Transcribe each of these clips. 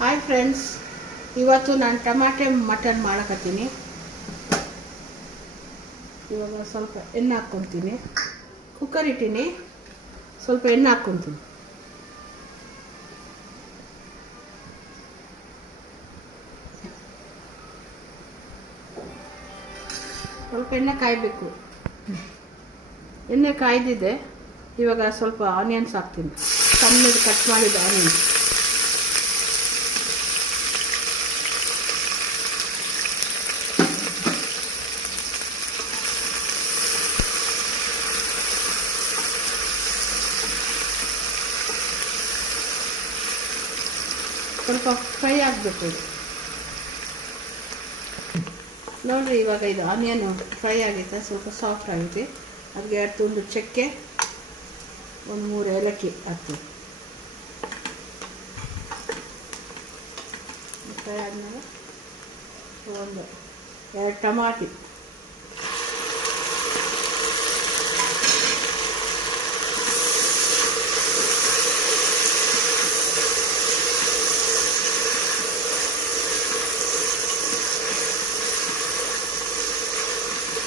Hi friends, ಇವತ್ತು ನಾನು ಟಮಾಟೆ mutton ಮಾಡಕತ್ತೀನಿ. ಇವಾಗ ಸ್ವಲ್ಪ ಎಣ್ಣೆ ಹಾಕ್ಕೊತೀನಿ. ಕುಕ್ಕರ್ ಇಟ್ಟೀನಿ, ಸ್ವಲ್ಪ ಎಣ್ಣೆ ಹಾಕ್ಕೊತೀನಿ. ಸ್ವಲ್ಪ ಎಣ್ಣೆ ಕಾಯಬೇಕು. ಎಣ್ಣೆ ಕಾಯ್ದಿದೆ. ಇವಾಗ ಸ್ವಲ್ಪ ಆನಿಯನ್ಸ್ ಹಾಕ್ತೀನಿ, ಸಣ್ಣದು ಕಟ್ ಮಾಡಿದ ಆನಿಯನ್ಸ್. ಸ್ವಲ್ಪ ಫ್ರೈ ಆಗಬೇಕು ಇದು. ನೋಡಿರಿ, ಇವಾಗ ಇದು ಆನಿಯನ್ ಫ್ರೈ ಆಗಿದೆ, ಸ್ವಲ್ಪ ಸಾಫ್ಟ್ ಆಗಿದೆ. ಅದಕ್ಕೆ ಒಂದು ಚಕ್ಕೆ, ಒಂದು 3 ಏಲಕ್ಕಿ ಹಾಕ್ತೀವಿ. ಫ್ರೈ ಆದಮೇಲೆ ಒಂದು 2 ಟಮಾಟಿ,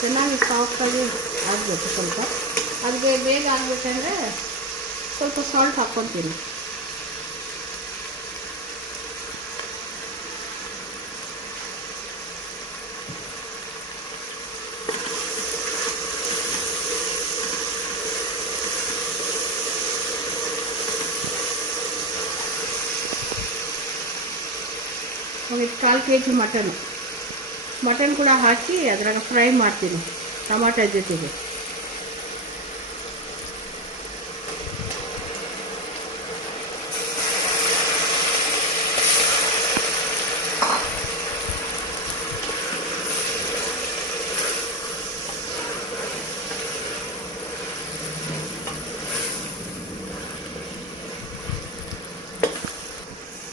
ಚೆನ್ನಾಗಿ ಸಾಫ್ಟಾಗಿ ಆಗಬೇಕು. ಸ್ವಲ್ಪ ಅದಕ್ಕೆ ಬೇಗ ಆಗಬೇಕಂದ್ರೆ ಸ್ವಲ್ಪ ಸಾಲ್ಟ್ ಹಾಕ್ಕೊತೀನಿ. ಒಂದು 1/4 kg ಮಟನ್ ಕೂಡ ಹಾಕಿ ಅದ್ರಾಗ ಫ್ರೈ ಮಾಡ್ತೀನಿ ಟಮಾಟೊ ಜೊತೆಗೆ.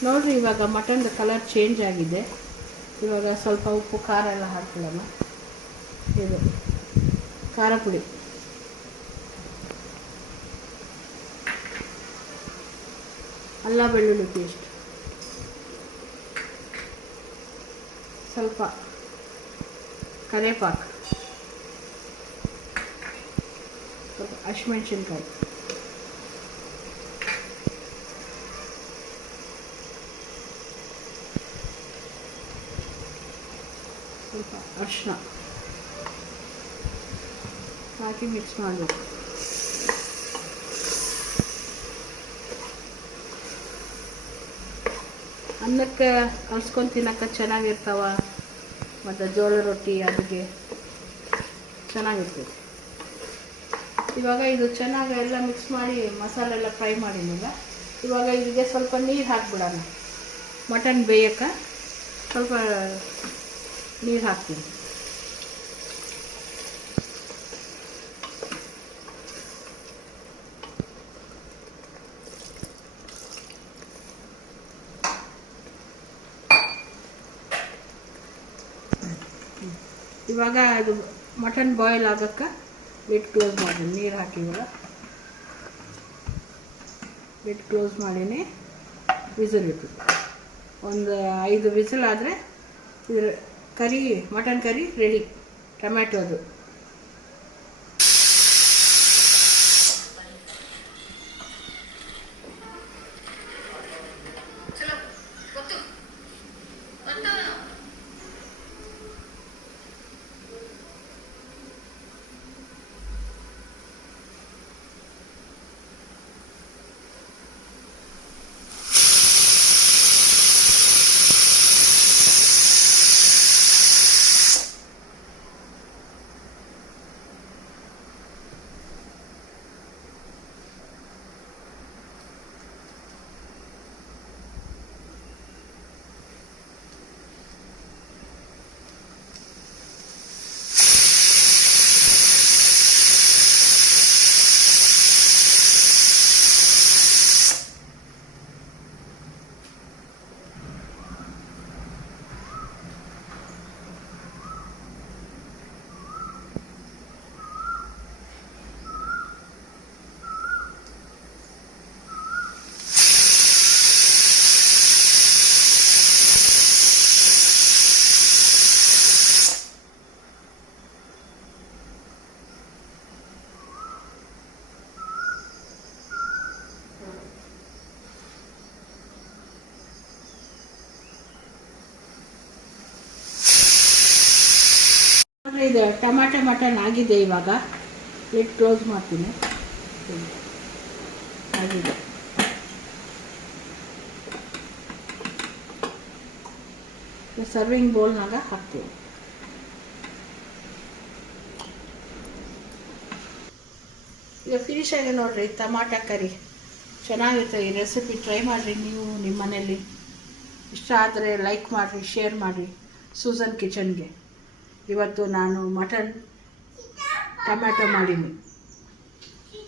ನೋಡಿರಿ, ಇವಾಗ ಮಟನ್ದು ಕಲರ್ ಚೇಂಜ್ ಆಗಿದೆ. ಇವಾಗ ಸ್ವಲ್ಪ ಉಪ್ಪು ಖಾರ ಎಲ್ಲ ಹಾಕ್ಕೊಳ್ಳೋಣ. ಇದು ಖಾರ ಪುಡಿ, ಅಲ್ಲ ಬೆಳ್ಳುಳ್ಳಿ ಪೇಸ್ಟ್, ಸ್ವಲ್ಪ ಕರಿವೇಪಾಕು, ಸ್ವಲ್ಪ ಹಸಿಮೆಣಸಿನ್ಕಾಯಿ, ಸ್ವಲ್ಪ ಅರಿಶಿನ ಹಾಕಿ ಮಿಕ್ಸ್ ಮಾಡಬೇಕು. ಅನ್ನಕ್ಕೆ ಕಲ್ಸ್ಕೊಂಡು ತಿನ್ನಕ್ಕೆ ಚೆನ್ನಾಗಿರ್ತಾವ, ಮತ್ತು ಜೋಳ ರೊಟ್ಟಿ ಅದಕ್ಕೆ ಚೆನ್ನಾಗಿರ್ತೈತಿ. ಇವಾಗ ಇದು ಚೆನ್ನಾಗಿ ಎಲ್ಲ ಮಿಕ್ಸ್ ಮಾಡಿ ಮಸಾಲೆ ಎಲ್ಲ ಫ್ರೈ ಮಾಡಿದ್ಮೇಲೆ ಇವಾಗ ಇದಕ್ಕೆ ಸ್ವಲ್ಪ ನೀರು ಹಾಕ್ಬಿಡೋಣ. ಮಟನ್ ಬೇಯಕ್ಕೆ ಸ್ವಲ್ಪ ನೀರು ಹಾಕ್ತೀನಿ. ಇವಾಗ ಇದು ಮಟನ್ ಬಾಯ್ಲ್ ಆಗೋಕ್ಕೆ ಲಿಡ್ ಕ್ಲೋಸ್ ಮಾಡಿ ನೀರು ಹಾಕಿವಾಗ ಲಿಡ್ ಕ್ಲೋಸ್ ಮಾಡೀನಿ. ವಿಸಿಲ್ ಇಟ್ಟು ಒಂದು 5 ವಿಸಿಲ್ ಆದರೆ ಇದ್ರ ಮಟನ್ ಕರಿ ರೆಡಿ. ಟೊಮ್ಯಾಟೋದು ಇದು ಟೊಮ್ಯಾಟೊ ಮಟನ್ ಆಗಿದೆ. ಇವಾಗ ಲಿಡ್ ಕ್ಲೋಸ್ ಮಾಡ್ತೀನಿ. ಆಗಿದೆ. ಸರ್ವಿಂಗ್ ಬೌಲ್ನಾಗ ಹಾಕ್ತೀವಿ. ಈಗ ಫಿನಿಶ್ ಆಗಿ ನೋಡಿರಿ ಟಮಾಟ ಕರಿ. ಚೆನ್ನಾಗಿರುತ್ತೆ. ಈ ರೆಸಿಪಿ ಟ್ರೈ ಮಾಡಿರಿ ನೀವು ನಿಮ್ಮ ಮನೇಲಿ. ಇಷ್ಟ ಆದರೆ ಲೈಕ್ ಮಾಡಿರಿ, ಶೇರ್ ಮಾಡಿರಿ. ಸೂಸನ್ ಕಿಚನ್ಗೆ ಇವತ್ತು ನಾನು ಮಟನ್ ಟೊಮ್ಯಾಟೊ ಮಾಡೀನಿ.